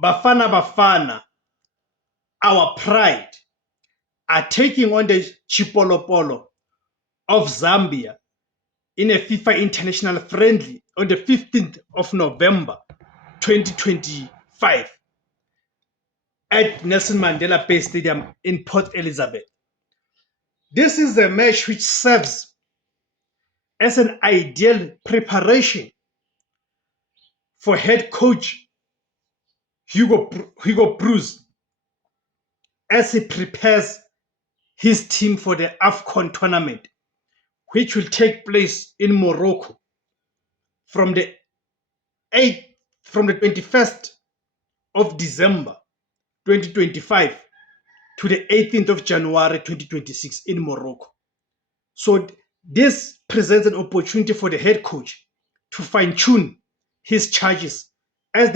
Bafana Bafana, our pride, are taking on the Chipolopolo of Zambia in a FIFA International Friendly on the 15th of November 2025 at Nelson Mandela Bay Stadium in Port Elizabeth. This is a match which serves as an ideal preparation for head coach Hugo Broos as he prepares his team for the AFCON tournament, which will take place in Morocco from the 21st of December 2025 to the 18th of January 2026 in Morocco. So this presents an opportunity for the head coach to fine-tune his charges